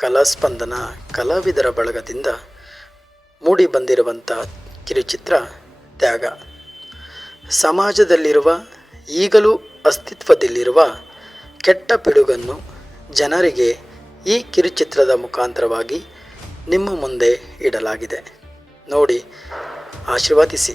ಕಲಾಸ್ಪಂದನ ಕಲಾವಿದರ ಬಳಗದಿಂದ ಮೂಡಿ ಬಂದಿರುವಂಥ ಕಿರುಚಿತ್ರ ತ್ಯಾಗ. ಸಮಾಜದಲ್ಲಿರುವ, ಈಗಲೂ ಅಸ್ತಿತ್ವದಲ್ಲಿರುವ ಕೆಟ್ಟ ಪಿಡುಗನ್ನು ಜನರಿಗೆ ಈ ಕಿರುಚಿತ್ರದ ಮುಖಾಂತರವಾಗಿ ನಿಮ್ಮ ಮುಂದೆ ಇಡಲಾಗಿದೆ. ನೋಡಿ, ಆಶೀರ್ವಾದಿಸಿ.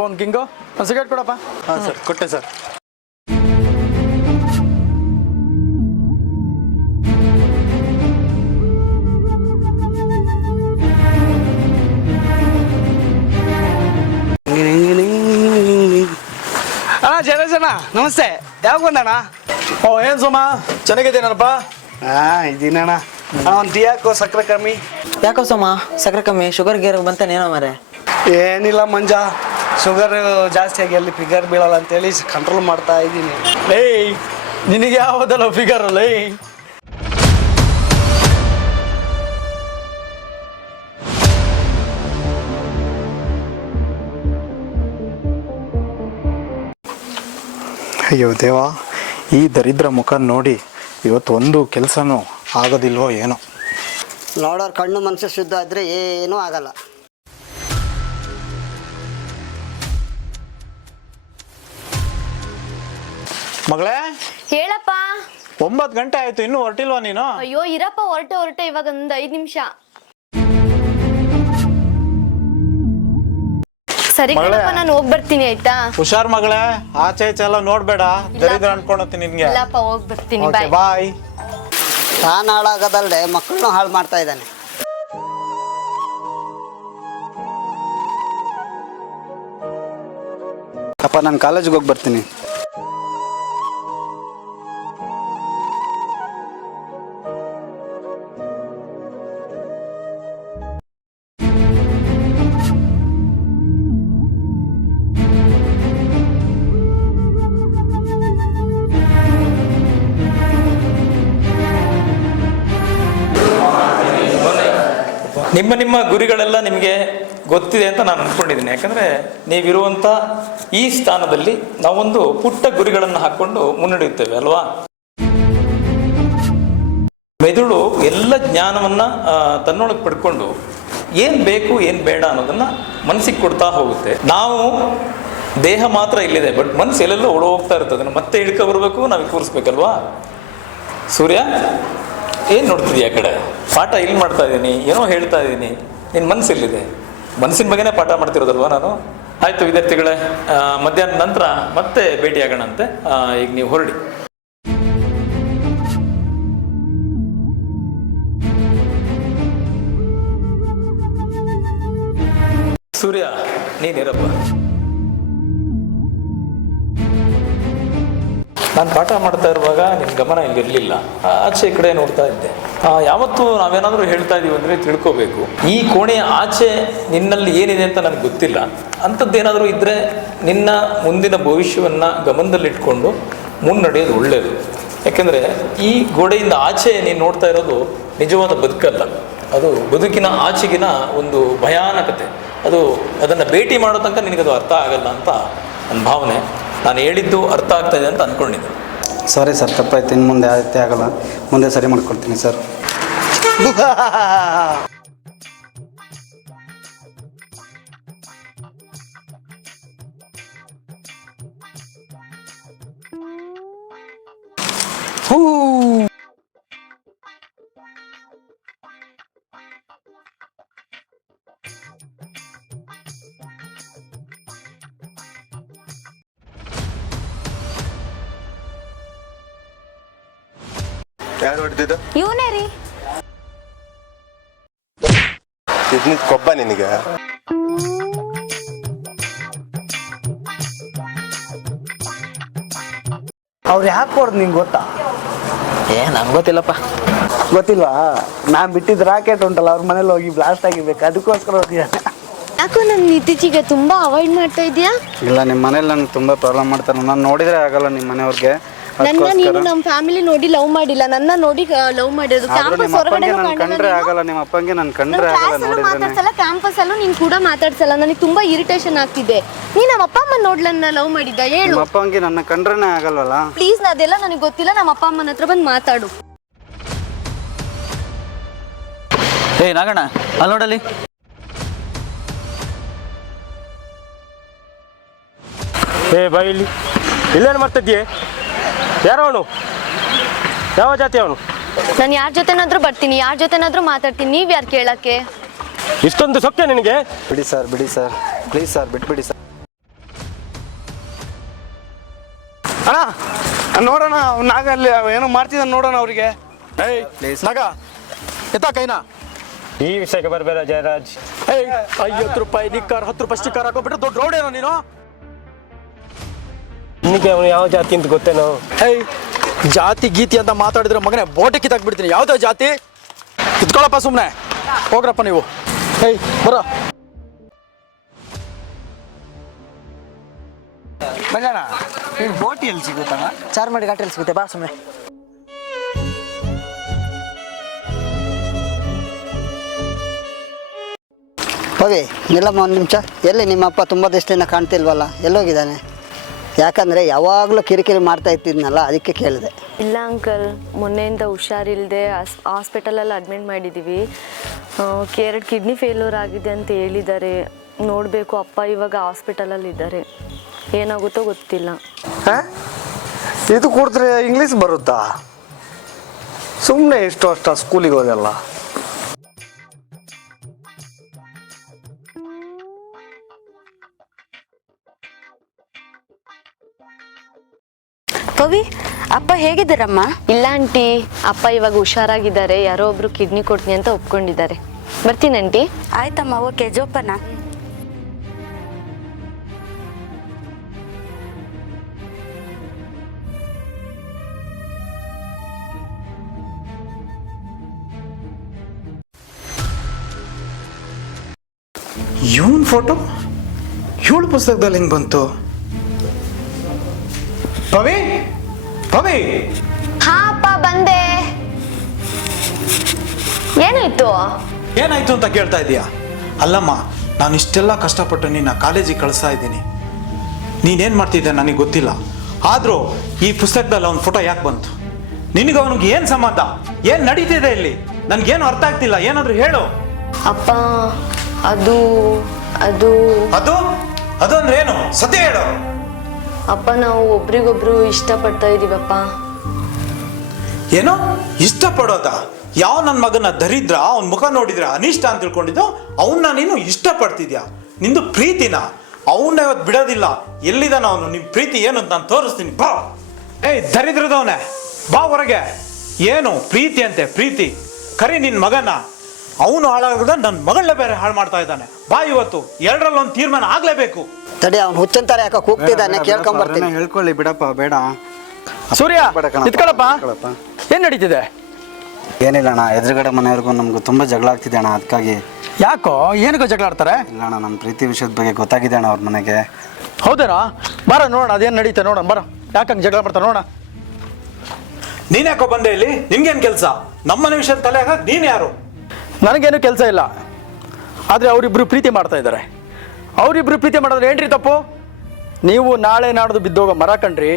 ಇದೇನಪ್ಪ ಒಂದು ಕಿಂಗು? ಒಂದು ಸಿಗರೇಟ್ ಕೊಡಪ್ಪ. ಹಾಂ ಸರ್. ಕೊಟ್ಟೆ ಸರ್. ಅಣ್ಣ ಜಯರಾಜಣ್ಣ ನಮಸ್ತೆ. ಯಾವಾಗ ಬಂದಣ್ಣ? ಓ ಏನ್ ಸೋಮ? ಚೆನ್ನಾಗಿದ್ದೇನಪ್ಪ ಹಾಂ ಇದೀನಣ್ಣ ಒಂದು ಯಾಕೋ ಹಾಕೋ ಸಕ್ಕರೆ ಕಮ್ಮಿ. ಯಾಕೋ ಸೋಮ? ಸಕ್ಕರೆ ಕಮ್ಮಿ ಶುಗರ್ ಗೇರ್ ಬಂತಾನೇನೋ ಮರೆ ಏನಿಲ್ಲ ಮಂಜ. ಶುಗರ್ ಜಾಸ್ತಿ ಆಗಿ ಅಲ್ಲಿ ಫಿಗರ್ ಬೀಳಲ್ಲ ಅಂತೇಳಿ ಕಂಟ್ರೋಲ್ ಮಾಡ್ತಾ ಇದ್ದೀನಿ. ಲೇ ನಿನಗೆ ಯಾವುದಲ್ಲ ಫಿಗರ್ ಲೈ ಅಯ್ಯೋ ದೇವ ಈ ದರಿದ್ರ ಮುಖ ನೋಡಿ ಇವತ್ತು ಒಂದು ಕೆಲಸನೂ ಆಗೋದಿಲ್ವೋ ಏನೋ? ನೋಡೋರು ಕಣ್ಣು ಮನಸ್ಸು ಶುದ್ಧ ಆದರೆ ಏನೂ ಆಗಲ್ಲ. ಮಗಳೇ? ಹೇಳಪ್ಪ. ಒಂಬತ್ತು ಗಂಟೆ ಆಯ್ತು ಇನ್ನು ಹೊರಟಿಲ್ವಾ ನೀನು? ಅಯ್ಯೋ ಇರಪ್ಪ ಹೊರಟೆ ಹೊರಟೆ ಇವಾಗ ಒಂದ್ ಐದ್ ನಿಮಿಷ. ಸರಿ ಮಗಳೇ. ಕಣಪ್ಪ ನಾನು ಹೋಗ್ ಬರ್ತೀನಿ ಆಯ್ತಾ? ಹುಷಾರ್ ಮಗಳೇ ಆಚೆ ಈಚೆ ಎಲ್ಲ ನೋಡ್ಬೇಡ ದರಿದ್ರ ಅನ್ಕೊಳತ್ತೀನಿ ನಿನ್ಗೆ. ಇಲ್ಲಪ್ಪ ಹೋಗ್ ಬರ್ತೀನಿ ಓಕೆ ಬಾಯ್. ಬಾಯ್. ತಾನು ಹಾಳಾಗೋದಲ್ದೆ ಮಕ್ಕಳನ್ನೂ ಹಾಳು ಮಾಡ್ತಾ ಇದ್ದಾನೆ. ಅಪ್ಪ ನಾನು ಕಾಲೇಜ್ಗೆ ಹೋಗಿ ಬರ್ತೀನಿ. ನಿಮ್ಮ ನಿಮ್ಮ ಗುರಿಗಳೆಲ್ಲ ನಿಮಗೆ ಗೊತ್ತಿದೆ ಅಂತ ನಾನು ಅಂದ್ಕೊಂಡಿದ್ದೀನಿ ಯಾಕಂದರೆ ನೀವಿರುವಂಥ ಈ ಸ್ಥಾನದಲ್ಲಿ ನಾವೊಂದು ಪುಟ್ಟ ಗುರಿಗಳನ್ನು ಹಾಕ್ಕೊಂಡು ಮುನ್ನಡೆಯುತ್ತೇವೆ, ಅಲ್ವಾ? ಮೆದುಳು ಎಲ್ಲ ಜ್ಞಾನವನ್ನು ತನ್ನೊಳಗೆ ಪಡ್ಕೊಂಡು ಏನು ಬೇಕು, ಏನು ಬೇಡ ಅನ್ನೋದನ್ನು ಮನಸ್ಸಿಗೆ ಕೊಡ್ತಾ ಹೋಗುತ್ತೆ. ನಾವು ದೇಹ ಮಾತ್ರ ಇಲ್ಲಿದೆ, ಬಟ್ ಮನಸ್ಸು ಎಲ್ಲೆಲ್ಲೋ ಓಡೋಗ್ತಾ ಇರ್ತದೆ. ಮತ್ತೆ ಇಳ್ಕೊ ಬರಬೇಕು ನಾವು ಕೂರಿಸ್ಬೇಕಲ್ವಾ? ಸೂರ್ಯ? ಏನು ನೋಡ್ತಿದ್ಯಾ ಆ ಕಡೆ? ಪಾಠ ಇಲ್ಲಿ ಮಾಡ್ತಾ ಇದ್ದೀನಿ ಏನೋ ಹೇಳ್ತಾ ಇದ್ದೀನಿ ನಿನ್ನ ಮನಸ್ಸಿಲ್ಲಿದೆ ಮನಸ್ಸಿನ ಬಗ್ಗೆನೇ ಪಾಠ ಮಾಡ್ತಿರೋದಲ್ವಾ ನಾನು? ಆಯಿತು ವಿದ್ಯಾರ್ಥಿಗಳೇ ಮಧ್ಯಾಹ್ನ ನಂತರ ಮತ್ತೆ ಭೇಟಿಯಾಗೋಣಂತೆ. ಈಗ ನೀವು ಹೊರಡಿ. ಸೂರ್ಯ ನೀನಿರಪ್ಪ ನಾನು ಪಾಠ ಮಾಡ್ತಾ ಇರುವಾಗ ನಿಮ್ಮ ಗಮನ ಇಲ್ಲಿರಲಿಲ್ಲ. ಆಚೆ ಕಡೆ ನೋಡ್ತಾ ಇದ್ದೆ. ಯಾವತ್ತೂ ನಾವೇನಾದರೂ ಹೇಳ್ತಾ ಇದ್ದೀವಿ ಅಂದರೆ ತಿಳ್ಕೋಬೇಕು. ಈ ಕೋಣೆಯ ಆಚೆ ನಿನ್ನಲ್ಲಿ ಏನಿದೆ ಅಂತ ನನಗೆ ಗೊತ್ತಿಲ್ಲ. ಅಂಥದ್ದೇನಾದರೂ ಇದ್ದರೆ ನಿನ್ನ ಮುಂದಿನ ಭವಿಷ್ಯವನ್ನು ಗಮನದಲ್ಲಿಟ್ಕೊಂಡು ಮುನ್ನಡೆಯೋದು ಒಳ್ಳೆಯದು ಯಾಕೆಂದರೆ ಈ ಗೋಡೆಯಿಂದ ಆಚೆ ನೀನು ನೋಡ್ತಾ ಇರೋದು ನಿಜವಾದ ಬದುಕಲ್ಲ. ಅದು ಬದುಕಿನ ಆಚೆಗಿನ ಒಂದು ಭಯಾನಕತೆ. ಅದು ಅದನ್ನು ಭೇಟಿ ಮಾಡೋ ತನಕ ನಿನಗದು ಅರ್ಥ ಆಗಲ್ಲ ಅಂತ ನನ್ನ ಭಾವನೆ. ನಾನು ಹೇಳಿದ್ದು ಅರ್ಥ ಆಗ್ತಾ ಇದೆ ಅಂತ ಅಂದ್ಕೊಂಡಿದ್ದೆ ಸಾರಿ ಸರ್ ತಪ್ಪಾಯ್ತು. ಇನ್ನು ಮುಂದೆ ಆಯ್ತೆ ಆಗಲ್ಲ. ಮುಂದೆ ಸರಿ ಮಾಡ್ಕೊಡ್ತೀನಿ ಸರ್ ಯಾರು ಕೊಬ್ಬ ನಿನಗೆ? ಅವ್ರು ಯಾಕೆ ಹೊಡೆದು ನಿಂಗೆ ಗೊತ್ತಾ? ಏ ನಂಗೆ ಗೊತ್ತಿಲ್ಲಪ್ಪ. ಗೊತ್ತಿಲ್ವಾ? ನಾನು ಬಿಟ್ಟಿದ್ದು ರಾಕೆಟ್ ಉಂಟಲ್ಲ ಅವ್ರ ಮನೇಲಿ ಹೋಗಿ ಬ್ಲಾಸ್ಟ್ ಆಗಿರ್ಬೇಕು. ಅದಕ್ಕೋಸ್ಕರ ಯಾಕೋ ನನ್ನ ಇತ್ತೀಚೆಗೆ ತುಂಬಾ ಅವಾಯ್ಡ್ ಮಾಡ್ತಾ ಇದೀಯಾ? ಇಲ್ಲ ನಿಮ್ಮ ಮನೇಲಿ ನನಗೆ ತುಂಬಾ ಪ್ರಾಬ್ಲಮ್ ಮಾಡ್ತಾರೆ ನಾನು ನೋಡಿದ್ರೆ ಆಗಲ್ಲ ನಿಮ್ಮ ಮನೆಯವ್ರಿಗೆ. ನನ್ನ ನೀನು ನಮ್ಮ ಫ್ಯಾಮಿಲಿ ನೋಡಿ ಲವ್ ಮಾಡಿಲ್ಲ. ನನ್ನ ನೋಡಿ ಲವ್ ಮಾಡಿರೋದು. ಕ್ಯಾಂಪಸ್ ಹೊರಗಡೆ ಕಂಡ್ರೆ ಆಗಲ್ಲ ನಿಮ್ಮ ಅಪ್ಪಂಗೆ ನಾನು ಕಂಡ್ರೆ ಆಗಲ್ಲ ನೋಡಿ ಮಾತಾಡ್ಸಲ್ಲ ಕ್ಯಾಂಪಸ್ ಅಲ್ಲೂ ನೀನು ಕೂಡ ಮಾತಾಡ್ಸಲ್ಲ. ನನಗೆ ತುಂಬಾ ಇರಿಟೇಷನ್ ಆಗ್ತಿದೆ. ನೀ ನಮ್ಮ ಅಪ್ಪ ಅಮ್ಮ ನೋಡ್ಲನ್ನ ಲವ್ ಮಾಡಿದ್ದ? ಹೇಳು. ನಿಮ್ಮ ಅಪ್ಪಂಗೆ ನನ್ನ ಕಂಡ್ರೆ ಆಗಲ್ವಲ್ಲ? ಪ್ಲೀಸ್ ಅದೆಲ್ಲ ನನಗೆ ಗೊತ್ತಿಲ್ಲ. ನಮ್ಮ ಅಪ್ಪ ಅಮ್ಮನ ಹತ್ರ ಬಂದು ಮಾತಾಡು. ಏ ನಾಗಣ್ಣ ಅಲ್ಲಿ ನೋಡಲ್ಲಿ. ಏ ಬಾ ಇಲ್ಲಿ. ಇಲ್ಲೇನು ಮಾಡ್ತಿದ್ಯೆ? ಯಾರೋ ಅವನು? ಯಾವ ಜಾತಿ ಅವನು? ನಾನು ಯಾರ ಜೊತೆನಾದ್ರೂ ಬರ್ತೀನಿ ಯಾರ ಜೊತೆನಾದ್ರೂ ಮಾತಾಡ್ತೀನಿ ನೀವ್ ಯಾರು ಕೇಳಕ್ಕೆ? ಇಷ್ಟೊಂದು ಸೊಕ್ಕೆ ನಿನಗೆ? ಬಿಡಿ ಸರ್ ಬಿಡಿ ಸರ್. ಪ್ಲೀಸ್ ಸರ್ ಬಿಟ್ಬಿಡಿ ಸರ್. ಅಣ್ಣ ನೋಡೋಣ ನಾಗ ಅಲ್ಲಿ ಏನೋ ಮಾಡ್ತಿದ್ದ ನೋಡೋಣ ಅವರಿಗೆ. ಏಯ್ ನಾಗ ಎತ್ತ ಕೈನಾ? ಈ ವಿಷಯಕ್ಕೆ ಬರಬೇಡ ಜಯರಾಜ್. ಏಯ್ ಐವತ್ತು ರೂಪಾಯಿ ನಿಕ್ಕಾರ ಹತ್ತು ರೂಪಾಯಿ ಸ್ಟಿಕ್ಕರ್ ಹಾಕೋಬಿಟ್ಟು ದೊಡ್ಡ ರೋಡ್ ಏನೋ ನೀನು. ನಿನಗೆ ಅವನು ಯಾವ ಜಾತಿ ಅಂತ ಗೊತ್ತೇನೋ ಹೇ ಜಾತಿ ಗೀತಿ ಅಂತ ಮಾತಾಡಿದ್ರೆ ಮಗನೇ ಬೋಟೆ ಕಿತ್ತಾಕ್ಬಿಡ್ತೀನಿ. ಯಾವುದೋ ಜಾತಿ? ಕಿತ್ಕೊಳಪ್ಪ ಸುಮ್ಮನೆ ಹೋಗ್ರಪ್ಪ ನೀವು. ಹೇ ಬರ. ಮಂಜಣ್ಣ ಈ ಬೋಟಿ ಎಲ್ಲಿ ಸಿಗುತ್ತಣ್ಣ ಚಾರ್ ಮಾಡಿ ಘಾಟಲ್ಲಿ ಸಿಗುತ್ತೆ? ಬಾ ಸುಮ್ಮನೆ ಹೋಗಿ ನಿಲ್ಲಮ್ಮ ಒಂದು ನಿಮಿಷ. ಎಲ್ಲಿ ನಿಮ್ಮ ಅಪ್ಪ ತುಂಬ ದಿವಸದಿಂದ ಕಾಣ್ತಿಲ್ವಲ್ಲ? ಎಲ್ಲೋಗಿದ್ದಾನೆ ಯಾಕಂದರೆ ಯಾವಾಗಲೂ ಕಿರಿಕಿರಿ ಮಾಡ್ತಾ ಇದ್ದಿದ್ನಲ್ಲ ಅದಕ್ಕೆ ಕೇಳಿದೆ. ಇಲ್ಲ ಅಂಕಲ್ ಮೊನ್ನೆಯಿಂದ ಹುಷಾರಿಲ್ಲದೆ ಹಾಸ್ಪಿಟಲಲ್ಲಿ ಅಡ್ಮಿಟ್ ಮಾಡಿದ್ದೀವಿ ಎರಡು ಕಿಡ್ನಿ ಫೇಲ್ಯೂರ್ ಆಗಿದೆ ಅಂತ ಹೇಳಿದ್ದಾರೆ. ನೋಡಬೇಕು ಅಪ್ಪ ಇವಾಗ ಹಾಸ್ಪಿಟಲಲ್ಲಿ ಇದ್ದಾರೆ. ಏನಾಗುತ್ತೋ ಗೊತ್ತಿಲ್ಲ. ಇದು ಕೊಡ್ತಾರೆ ಇಂಗ್ಲೀಷ್ ಬರುತ್ತಾ? ಸುಮ್ಮನೆ ಎಷ್ಟು ಅಷ್ಟ ಸ್ಕೂಲಿಗೆ ಹೋದಲ್ಲ. ಪವಿ ಅಪ್ಪ ಹೇಗಿದ್ದಾರಮ್ಮ? ಇಲ್ಲ ಆಂಟಿ ಅಪ್ಪ ಇವಾಗ ಹುಷಾರಾಗಿದ್ದಾರೆ ಯಾರೋ ಒಬ್ರು ಕಿಡ್ನಿ ಕೊಡ್ತೀನಿ ಅಂತ ಒಪ್ಕೊಂಡಿದ್ದಾರೆ. ಬರ್ತೀನಿ ಆಂಟಿ. ಆಯ್ತಮ್ಮ ಓಕೆ ಜೋಪನ. ಇವನ್ ಫೋಟೋ? ಏಳು ಪುಸ್ತಕದಲ್ಲಿ ಹೆಂಗ್ ಬಂತು? ಪವಿ ಪವಿ ಹಾ ಅಪ್ಪ ಬಂದೆ. ಏನಾಯ್ತು? ಏನಾಯ್ತು ಅಂತ ಕೇಳ್ತಾ ಇದೀಯಾ? ಅಲ್ಲಮ್ಮ ನಾನು ಇಷ್ಟೆಲ್ಲ ಕಷ್ಟಪಟ್ಟು ನಿನ್ನ ಕಾಲೇಜಿಗೆ ಕಳಿಸ್ತಾ ಇದ್ದೀನಿ. ನೀನೇನು ಮಾಡ್ತಿದ್ದೆ ನನಗೆ ಗೊತ್ತಿಲ್ಲ. ಆದರೂ ಈ ಪುಸ್ತಕದಲ್ಲಿ ಅವನ ಫೋಟೋ ಯಾಕೆ ಬಂತು? ನಿನಗೆ ಅವನಿಗೆ ಏನು ಸಂಬಂಧ? ಏನು ನಡೀತಿದೆ ಇಲ್ಲಿ? ನನಗೇನು ಅರ್ಥ ಆಗ್ತಿಲ್ಲ. ಏನಾದರೂ ಹೇಳು. ಅಪ್ಪ ಅದು ಅದು. ಅದು? ಅದು ಅಂದ್ರೆ ಏನು? ಸತ್ಯ ಹೇಳು. ಅಪ್ಪ, ನಾವು ಒಬ್ರಿಗೊಬ್ರು ಇಷ್ಟಪಡ್ತಾ ಇದೀವಪ್ಪ. ಏನೋ? ಇಷ್ಟಪಡೋದ? ಯಾವ ನನ್ನ ಮಗನ ದರಿದ್ರ, ಅವನ ಮುಖ ನೋಡಿದ್ರೆ, ಅನಿಷ್ಟ ಅಂತ ತಿಳ್ಕೊಂಡಿದ್ದು? ಅವನ್ನ ನೀನು ಇಷ್ಟಪಡ್ತಿದ್ಯಾ? ನಿಂದು ಪ್ರೀತಿನ? ಅವನ್ನ ಇವತ್ತು ಬಿಡೋದಿಲ್ಲ. ಎಲ್ಲಿದಾನ ಅವನು? ನಿಮ್ಮ ಪ್ರೀತಿ ಏನು ಅಂತ ನಾನು ತೋರಿಸ್ತೀನಿ. ಬಾ. ಏಯ್, ದರಿದ್ರದವನೇ, ಬಾ ಹೊರಗೆ. ಏನು? ಪ್ರೀತಿ ಅಂತೆ, ಪ್ರೀತಿ. ಕರಿ ನಿನ್ನ ಮಗನ. ಅವನು ಹಾಳಾಗದ ನನ್ನ ಮಗಳನ್ನ ಬೇರೆ ಹಾಳು ಮಾಡ್ತಾ ಇದ್ದಾನೆ. ಬಾ ಇವತ್ತು. ಎರಡರಲ್ಲೊಂದು ತೀರ್ಮಾನ ಆಗ್ಲೇಬೇಕು. ತಡಿ ಅವ್ನು ಹುಚ್ಚಂತಾರೆ ಯಾಕೆ ಕೂಗ್ತಿದ್ದಾನೆ ಕೇಳ್ಕೊಂಬರ್ತೀನಿ ಹೇಳ್ಕೊಳ್ಳಿ ಬಿಡಪ್ಪ ಬೇಡ. ಸೂರ್ಯ ಬೇಡ ಕಣಪ್ಪ. ಏನ್ ನಡೀತಿದೆ? ಏನಿಲ್ಲ ಅಣ್ಣ ಎದುರುಗಡೆ ಮನೆಯವ್ರಿಗೂ ನಮ್ಗೆ ತುಂಬ ಜಗಳ ಆಗ್ತಿದೆ ಅಣ್ಣ ಅದಕ್ಕಾಗಿ. ಯಾಕೋ ಏನಕ್ಕೋ ಜಗಳ ಆಡ್ತಾರೆ? ಇಲ್ಲ ಅಣ್ಣ ನಮ್ಮ ಪ್ರೀತಿ ವಿಷಯದ ಬಗ್ಗೆ ಗೊತ್ತಾಗಿದೆ ಅಣ್ಣ ಅವ್ರ ಮನೆಗೆ. ಹೌದೇನಾ? ಬರ ನೋಡೋಣ ಅದೇನು ನಡೀತೆ ನೋಡೋಣ ಬರ. ಯಾಕಂಗೆ ಜಗಳ ಮಾಡ್ತಾರೆ ನೋಡೋಣ. ನೀನ್ ಯಾಕೋ ಬಂದೆ ಇಲ್ಲಿ? ನಿಮ್ಗೇನು ಕೆಲಸ? ನಮ್ಮನೆ ವಿಷಯದ ತಲೆ ಹಾಕಕ್ ನೀನ್ ಯಾರು? ನನಗೇನು ಕೆಲಸ ಇಲ್ಲ. ಆದರೆ ಅವರಿಬ್ಬರು ಪ್ರೀತಿ ಮಾಡ್ತಾ ಇದ್ದಾರೆ. ಅವರಿಬ್ಬರು ಪ್ರೀತಿ ಮಾಡಿದ್ರೆ ಏನ್ರಿ ತಪ್ಪು? ನೀವು ನಾಳೆ ನಾಡ್ದು ಬಿದ್ದೋಗ ಮರ ಕಣ್ರಿ.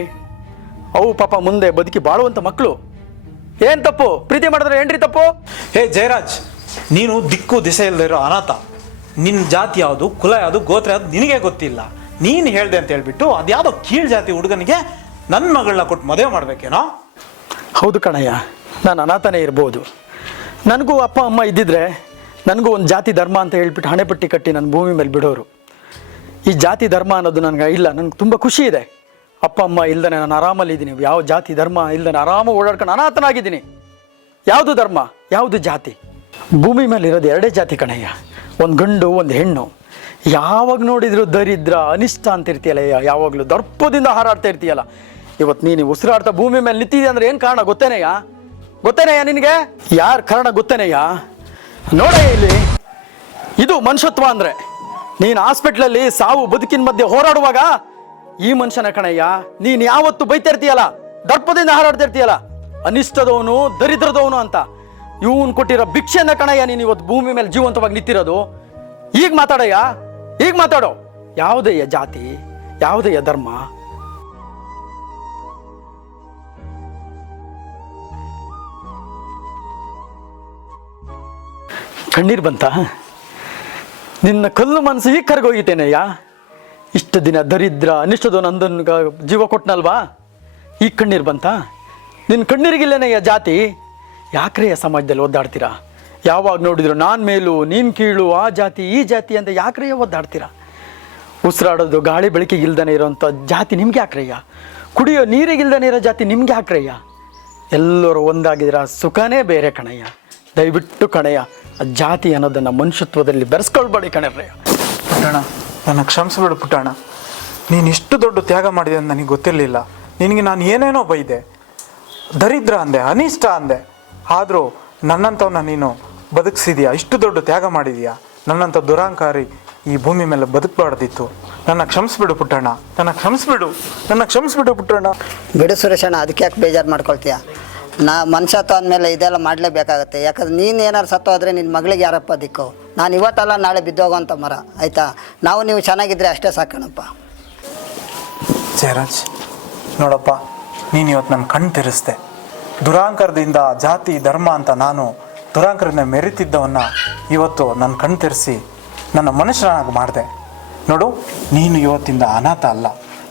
ಅವು ಪಾಪ ಮುಂದೆ ಬದುಕಿ ಬಾಳುವಂಥ ಮಕ್ಕಳು ಏನು ತಪ್ಪು? ಪ್ರೀತಿ ಮಾಡಿದ್ರೆ ಏನ್ರಿ ತಪ್ಪು? ಹೇ ಜಯರಾಜ್ ನೀನು ದಿಕ್ಕು ದಿಸೆ ಇಲ್ಲದೆ ಇರೋ ಅನಾಥ. ನಿನ್ನ ಜಾತಿ ಯಾವುದು ಕುಲ ಯಾವುದು ಗೋತ್ರ ಯಾವುದು ನಿನಗೆ ಗೊತ್ತಿಲ್ಲ. ನೀನು ಹೇಳ್ದೆ ಅಂತ ಹೇಳ್ಬಿಟ್ಟು ಅದ್ಯಾವುದೋ ಕೀಳ್ ಜಾತಿ ಹುಡುಗನಿಗೆ ನನ್ನ ಮಗಳನ್ನ ಕೊಟ್ಟು ಮದುವೆ ಮಾಡ್ಬೇಕೇನೋ? ಹೌದು ಕಣಯ್ಯ ನಾನು ಅನಾಥನೇ ಇರ್ಬೋದು. ನನಗೂ ಅಪ್ಪ ಅಮ್ಮ ಇದ್ದಿದ್ರೆ ನನಗೂ ಒಂದು ಜಾತಿ ಧರ್ಮ ಅಂತ ಹೇಳ್ಬಿಟ್ಟು ಹಣೆಪಟ್ಟಿ ಕಟ್ಟಿ ನನ್ನ ಭೂಮಿ ಮೇಲೆ ಬಿಡೋರು. ಈ ಜಾತಿ ಧರ್ಮ ಅನ್ನೋದು ನನಗೆ ಇಲ್ಲ ನನಗೆ ತುಂಬ ಖುಷಿ ಇದೆ. ಅಪ್ಪ, ಅಮ್ಮ ಇಲ್ದನೆ ನಾನು ಆರಾಮಲ್ಲಿದ್ದೀನಿ ಯಾವ ಜಾತಿ ಧರ್ಮ ಇಲ್ದನೆ ಆರಾಮ ಓಡಾಡ್ಕೊಂಡು ಅನಾಥನಾಗಿದ್ದೀನಿ. ಯಾವುದು ಧರ್ಮ, ಯಾವುದು ಜಾತಿ? ಭೂಮಿ ಮೇಲೆ ಇರೋದು ಎರಡೇ ಜಾತಿ ಕಣಯ್ಯ. ಒಂದು ಗಂಡು, ಒಂದು ಹೆಣ್ಣು. ಯಾವಾಗ ನೋಡಿದ್ರು ದರಿದ್ರ, ಅನಿಷ್ಟ ಅಂತ ಇರ್ತೀಯಲ್ಲ ಯಾವಾಗಲೂ ದರ್ಪದಿಂದ ಹಾರಾಡ್ತಾ ಇರ್ತೀಯಲ್ಲ. ಇವತ್ತು ನೀನು ಉಸಿರಾಡ್ತಾ ಭೂಮಿ ಮೇಲೆ ನಿಂತಿದೆ ಅಂದ್ರೆ ಏನು ಕಾರಣ ಗೊತ್ತೇನಯ್ಯ? ಗೊತ್ತೇನಯ್ಯ ನಿನಗೆ? ಯಾರ ಕಾರಣ ಗೊತ್ತೇನಯ್ಯ? ನೋಡಿ ಇಲ್ಲಿ. ಇದು ಮನುಷ್ಯತ್ವ ಅಂದ್ರೆ. ನೀನು ಹಾಸ್ಪಿಟ್ಲಲ್ಲಿ ಸಾವು ಬದುಕಿನ ಮಧ್ಯೆ ಹೋರಾಡುವಾಗ, ಈ ಮನುಷ್ಯನ ಕಣಯ್ಯ, ನೀನು ಯಾವತ್ತು ಬೈತಾ ಇರ್ತೀಯಲ್ಲ? ದರ್ಪದಿಂದ ಹಾರಾಡ್ತಿರ್ತೀಯಲ್ಲ ಅನಿಷ್ಟದವನು, ದರಿದ್ರದವನು ಅಂತ. ಇವನ್ ಕೊಟ್ಟಿರೋ ಭಿಕ್ಷೆನ ಕಣಯ್ಯ, ನೀನು ಇವತ್ತು ಭೂಮಿ ಮೇಲೆ ಜೀವಂತವಾಗಿ ನಿಂತಿರೋದು. ಈಗ ಮಾತಾಡಯ್ಯ, ಈಗ ಮಾತಾಡೋ. ಯಾವುದಯ್ಯ ಜಾತಿ ಯಾವುದಯ್ಯ ಧರ್ಮ. ಕಣ್ಣೀರು ಬಂತ? ನಿನ್ನ ಕಲ್ಲು ಮನಸ್ಸು ಈಗ ಯಾ ಇಷ್ಟು ದಿನ ದರಿದ್ರ ಅನಿಷ್ಟದ ನಂದನ್ ಜೀವ ಕೊಟ್ಟನಲ್ವಾ ಈ ಕಣ್ಣೀರು ಬಂತ? ನಿನ್ನ ಕಣ್ಣೀರಿಗಿಲ್ಲೇನಯ್ಯ ಜಾತಿ? ಯಾಕ್ರೆಯ ಸಮಾಜದಲ್ಲಿ ಒದ್ದಾಡ್ತೀರಾ? ಯಾವಾಗ ನೋಡಿದ್ರು ನಾನು ಮೇಲು, ನೀನು ಕೀಳು, ಆ ಜಾತಿ, ಈ ಜಾತಿ ಅಂತ ಯಾಕ್ರೆಯ ಒದ್ದಾಡ್ತೀರಾ? ಉಸಿರಾಡೋದು ಗಾಳಿ ಬೆಳಕಿಗೆ ಇಲ್ದನೆ ಇರೋಂಥ ಜಾತಿ ನಿಮ್ಗೆ ಯಾಕ್ರಯ್ಯ? ಕುಡಿಯೋ ನೀರಿಗಿಲ್ದನೆ ಇರೋ ಜಾತಿ ನಿಮ್ಗೆ ಯಾಕ್ರಯ್ಯ? ಎಲ್ಲರೂ ಒಂದಾಗಿದ್ರ ಸುಖನೇ ಬೇರೆ ಕಣಯ್ಯ. ದಯವಿಟ್ಟು ಕಣಯ್ಯ. ಜಾತಿ ಅನ್ನೋದನ್ನು ಮನುಷ್ಯತ್ವದಲ್ಲಿ ಬೆರೆಸ್ಕೊಳ್ಬೇಡಿ ಕಣೆ ಪುಟ್ಟಣ ನನ್ನ ಕ್ಷಮಿಸ್ಬಿಡು ಪುಟ್ಟಣ ನೀನು ಇಷ್ಟು ದೊಡ್ಡ ತ್ಯಾಗ ಮಾಡಿದೆ ಅಂತ ನನಗೆ ಗೊತ್ತಿರಲಿಲ್ಲ. ನಿನಗೆ ನಾನು ಏನೇನೋ ಬೈದೆ. ದರಿದ್ರ ಅಂದೆ ಅನಿಷ್ಟ ಅಂದೆ. ಆದರೂ ನನ್ನಂಥವನ್ನ ನೀನು ಬದುಕಿಸಿದೀಯಾ? ಇಷ್ಟು ದೊಡ್ಡ ತ್ಯಾಗ ಮಾಡಿದೀಯಾ? ನನ್ನಂಥ ದುರಾಂಕಾರಿ ಈ ಭೂಮಿ ಮೇಲೆ ಬದುಕಬಾರ್ದಿತ್ತು. ನನ್ನ ಕ್ಷಮಿಸ್ಬಿಡು ಪುಟ್ಟಣ್ಣ ನನ್ನ ಕ್ಷಮಿಸ್ಬಿಡು. ನನ್ನ ಕ್ಷಮಿಸ್ಬಿಡು ಪುಟ್ಟಣ್ಣ ಬಿಡು ಸುರೇಶಣ್ಣ ಅದಕ್ಕೆ ಯಾಕೆ ಬೇಜಾರು ಮಾಡ್ಕೊಳ್ತೀಯ? ನಾ ಮನುಷ್ಯತ್ವ ಅಂದಮೇಲೆ ಇದೆಲ್ಲ ಮಾಡಲೇಬೇಕಾಗತ್ತೆ ಯಾಕಂದ್ರೆ ನೀನು ಏನಾರು ಸತ್ತು ಹೋದರೆ ನಿನ್ನ ಮಗಳಿಗೆ ಯಾರಪ್ಪ ದಿಕ್ಕು? ನಾನು ಇವತ್ತಲ್ಲ ನಾಳೆ ಬಿದ್ದೋಗೋಂಥ ಮರ, ಆಯಿತಾ? ನಾವು ನೀವು ಚೆನ್ನಾಗಿದ್ದರೆ ಅಷ್ಟೇ ಸಾಕಣಪ್ಪ. ಜಯರಾಜ್, ನೋಡಪ್ಪ, ನೀನು ಇವತ್ತು ನನ್ನ ಕಣ್ಣು ತೆರೆಸ್ದೆ. ದುರಾಂಕರದಿಂದ ಜಾತಿ, ಧರ್ಮ ಅಂತ ನಾನು ದುರಾಂಕರದಿಂದ ಮೆರಿತಿದ್ದವನ್ನ ಇವತ್ತು ನನ್ನ ಕಣ್ಣು ತಿರಿಸಿ ನನ್ನ ಮನುಷ್ಯನಾಗಿ ಮಾಡಿದೆ. ನೋಡು, ನೀನು ಇವತ್ತಿಂದ ಅನಾಥ ಅಲ್ಲ.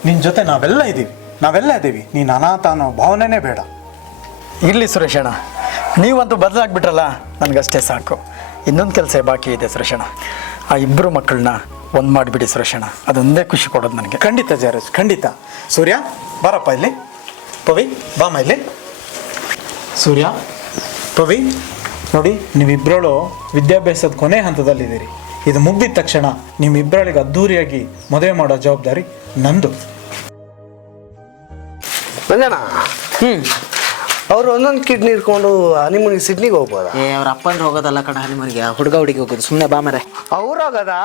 ನಿನ್ನ ಜೊತೆ ನಾವೆಲ್ಲ ಇದ್ದೀವಿ ನಾವೆಲ್ಲ ಇದ್ದೀವಿ ನೀನು ಅನಾಥ ಅನ್ನೋ ಭಾವನೆನೇ ಬೇಡ. ಇರಲಿ ಸುರೇಶಣ್ಣ ನೀವಂತೂ ಬದಲಾಗ್ಬಿಟ್ರಲ್ಲ ನನಗಷ್ಟೇ ಸಾಕು. ಇನ್ನೊಂದು ಕೆಲಸ ಬಾಕಿ ಇದೆ ಸುರೇಶಣ್ಣ ಆ ಇಬ್ಬರು ಮಕ್ಕಳನ್ನ ಒಂದು ಮಾಡಿಬಿಡಿ ಸುರೇಶಣ್ಣ ಅದೊಂದೇ ಖುಷಿ ಕೊಡೋದು ನನಗೆ. ಖಂಡಿತ ಜಯರಾಜ್ ಖಂಡಿತ. ಸೂರ್ಯ ಬಾರಪ್ಪ ಇಲ್ಲಿ. ಪವಿ ಬಾಮ ಇಲ್ಲಿ. ಸೂರ್ಯ ಪವಿ ನೋಡಿ ನೀವಿಬ್ಬರಳು ವಿದ್ಯಾಭ್ಯಾಸದ ಕೊನೆ ಹಂತದಲ್ಲಿದ್ದೀರಿ. ಇದು ಮುಗಿದ ತಕ್ಷಣ ನಿಮ್ಮಿಬ್ಬರಳಿಗೆ ಅದ್ಧೂರಿಯಾಗಿ ಮದುವೆ ಮಾಡೋ ಜವಾಬ್ದಾರಿ ನಂದು. ರಂಜನಾ ಹ್ಞೂ ಅವ್ರು ಒಂದೊಂದು ಕಿಡ್ನಿ ಇಟ್ಕೊಂಡು ಹನಿಮೂನ್ ಸಿಡ್ನಿಗೆ ಹೋಗ್ಬೋದ? ಏ ಅವ್ರ ಅಪ್ಪಂದ್ರೆ ಹೋಗೋದಲ್ಲ ಕಣ ಹನಿಮನಿಗೆ ಹುಡುಗ ಹುಡುಗಿ ಹೋಗೋದು. ಸುಮ್ಮನೆ ಬಾ ಮಾರೇ ಅವ್ರು ಹೋಗೋದಾ?